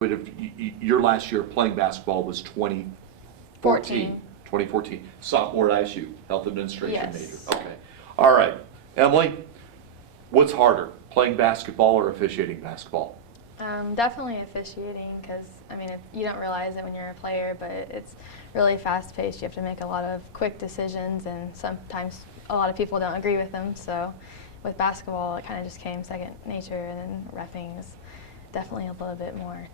But if your last year playing basketball was 2014. 2014. Sophomore at ISU, health administration Yes. major. Okay. All right. Emily, what's harder, playing basketball or officiating basketball? Definitely officiating because, I mean, you don't realize it when you're a player, but it's really fast-paced. You have to make a lot of quick decisions, and sometimes a lot of people don't agree with them. So with basketball, it kind of just came second nature, and then reffing is definitely a little bit more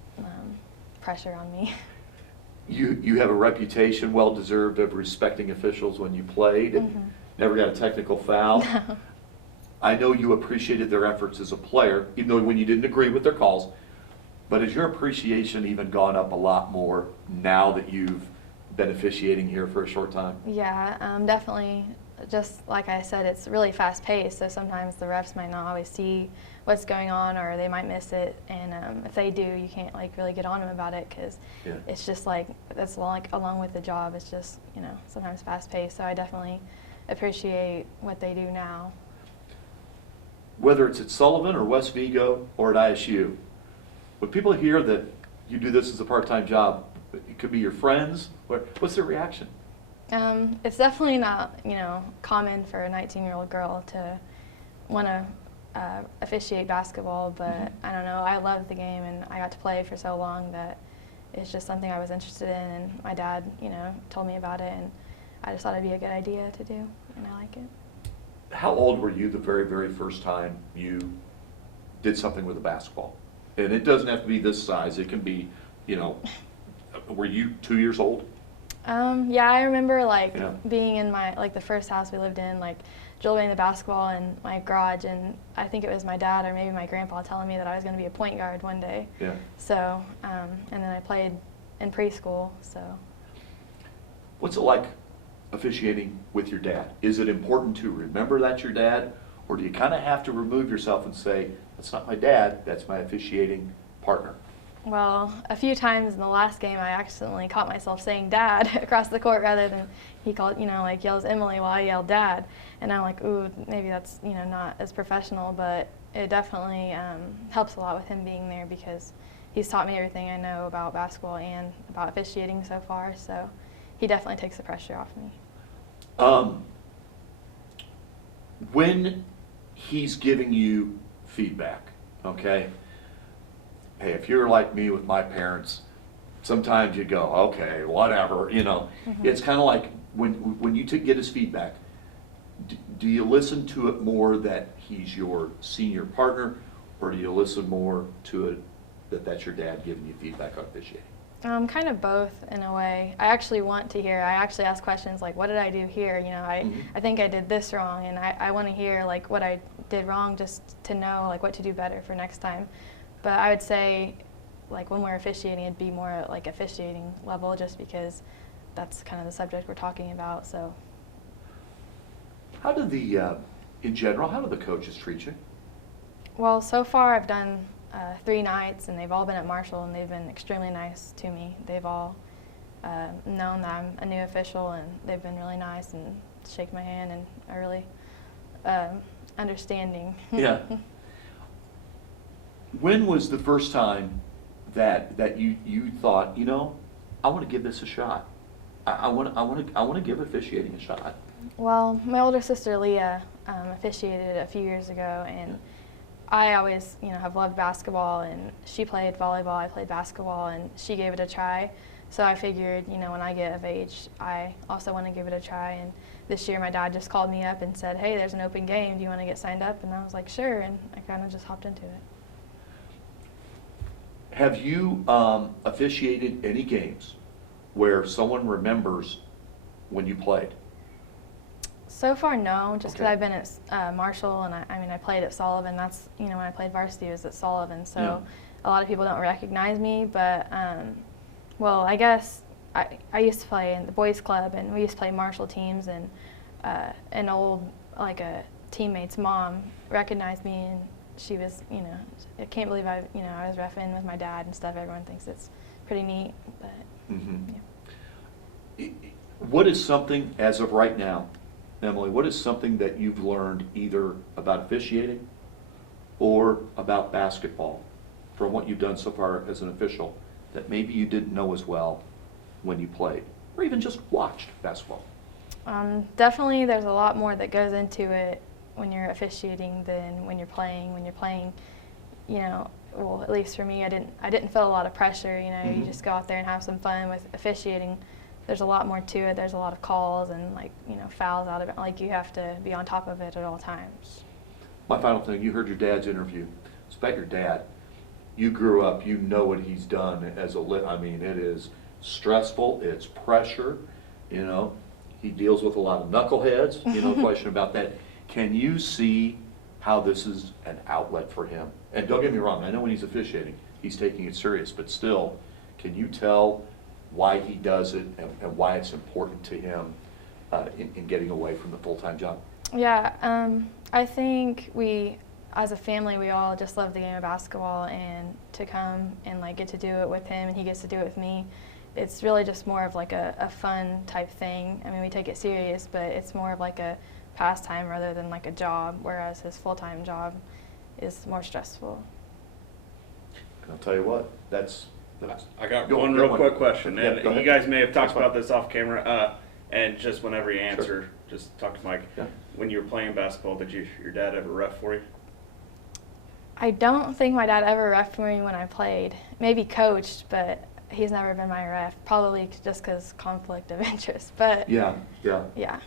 pressure on me. You have a reputation, well-deserved, of respecting officials when you played. Mm-hmm. Never got a technical foul. No. I know you appreciated their efforts as a player, even though when you didn't agree with their calls. But has your appreciation even gone up a lot more now that you've been officiating here for a short time? Yeah, definitely. Just like I said, it's really fast-paced, so sometimes the refs might not always see what's going on, or they might miss it. And if they do, you can't like really get on them about it because it's just like that's like along with the job. It's just sometimes fast-paced. So I definitely appreciate what they do now. Whether it's at Sullivan or West Vigo or at ISU, when people hear that you do this as a part-time job, it could be your friends. What's their reaction? It's definitely not, common for a 19-year-old girl to want to officiate basketball, but I don't know, I love the game and I got to play for so long that it's just something I was interested in, and my dad, told me about it, and I just thought it'd be a good idea to do, and I like it. How old were you the very, very first time you did something with a basketball? And it doesn't have to be this size, it can be, were you 2 years old? Yeah, I remember being in my the first house we lived in, dribbling the basketball in my garage, and I think it was my dad or maybe my grandpa telling me that I was going to be a point guard one day. Yeah. So, and then I played in preschool. So. What's it like officiating with your dad? Is it important to remember that's your dad, or do you kind of have to remove yourself and say, that's not my dad, that's my officiating partner? Well, a few times in the last game, I accidentally caught myself saying "Dad" across the court rather than he called, yells Emily while I yelled "Dad," and I'm like, ooh, maybe that's not as professional, but it definitely helps a lot with him being there because he's taught me everything I know about basketball and about officiating so far. So he definitely takes the pressure off me. When he's giving you feedback, okay? Hey, if you're like me with my parents, sometimes you go, okay, whatever, It's kind of like when you get his feedback, do you listen to it more that he's your senior partner, or do you listen more to it that that's your dad giving you feedback on officiating? Kind of both in a way. I actually want to hear. I actually ask questions like, what did I do here? I think I did this wrong, and I want to hear what I did wrong just to know what to do better for next time. But I would say when we're officiating, it'd be more officiating level just because that's kind of the subject we're talking about. So. How do in general, how do the coaches treat you? Well, so far I've done 3 nights, and they've all been at Marshall, and they've been extremely nice to me. They've all known that I'm a new official, and they've been really nice and shake my hand and are really understanding. Yeah. When was the first time that you thought, I want to give this a shot? I want to give officiating a shot. Well, my older sister Leah officiated a few years ago, and I always, have loved basketball, and she played volleyball, I played basketball, and she gave it a try. So I figured, when I get of age, I also want to give it a try. And this year my dad just called me up and said, hey, there's an open game, do you want to get signed up? And I was like, sure, and I kind of just hopped into it. Have you officiated any games where someone remembers when you played? So far, no, just because Okay. I've been at Marshall, and I played at Sullivan. That's, when I played varsity, it was at Sullivan. So a lot of people don't recognize me, but, well, I guess I used to play in the boys club, and we used to play Marshall teams, and an old, a teammate's mom recognized me, and she was, I can't believe I was reffing with my dad and stuff. Everyone thinks it's pretty neat, but yeah. What is something, as of right now, Emily, what is something that you've learned either about officiating or about basketball from what you've done so far as an official that maybe you didn't know as well when you played, or even just watched basketball? Definitely there's a lot more that goes into it when you're officiating than when you're playing. When you're playing, you know, well, at least for me, I didn't feel a lot of pressure. You know, you just go out there and have some fun. With officiating, there's a lot more to it. There's a lot of calls and, like, you know, fouls out of it. Like, you have to be on top of it at all times. My final thing, you heard your dad's interview. It's about your dad. You grew up, you know what he's done as a I mean, it is stressful, it's pressure, you know. He deals with a lot of knuckleheads, you no question about that. Can you see how this is an outlet for him? And don't get me wrong, I know when he's officiating, he's taking it serious, but still, can you tell why he does it and why it's important to him in getting away from the full-time job? Yeah, I think we, as a family, we all just love the game of basketball, and to come and, like, get to do it with him and he gets to do it with me, it's really just more of like a fun type thing. I mean, we take it serious, but it's more of like a pastime rather than like a job, whereas his full-time job is more stressful. And I'll tell you what, that's I got one real quick question, Yeah, and go you ahead. guys may have talked That's fine. about this off camera, and just whenever you answer, just talk to Mike. Yeah. When you were playing basketball, did your dad ever ref for you? I don't think my dad ever refed me when I played. Maybe coached, but he's never been my ref, probably just because conflict of interest. But yeah. yeah.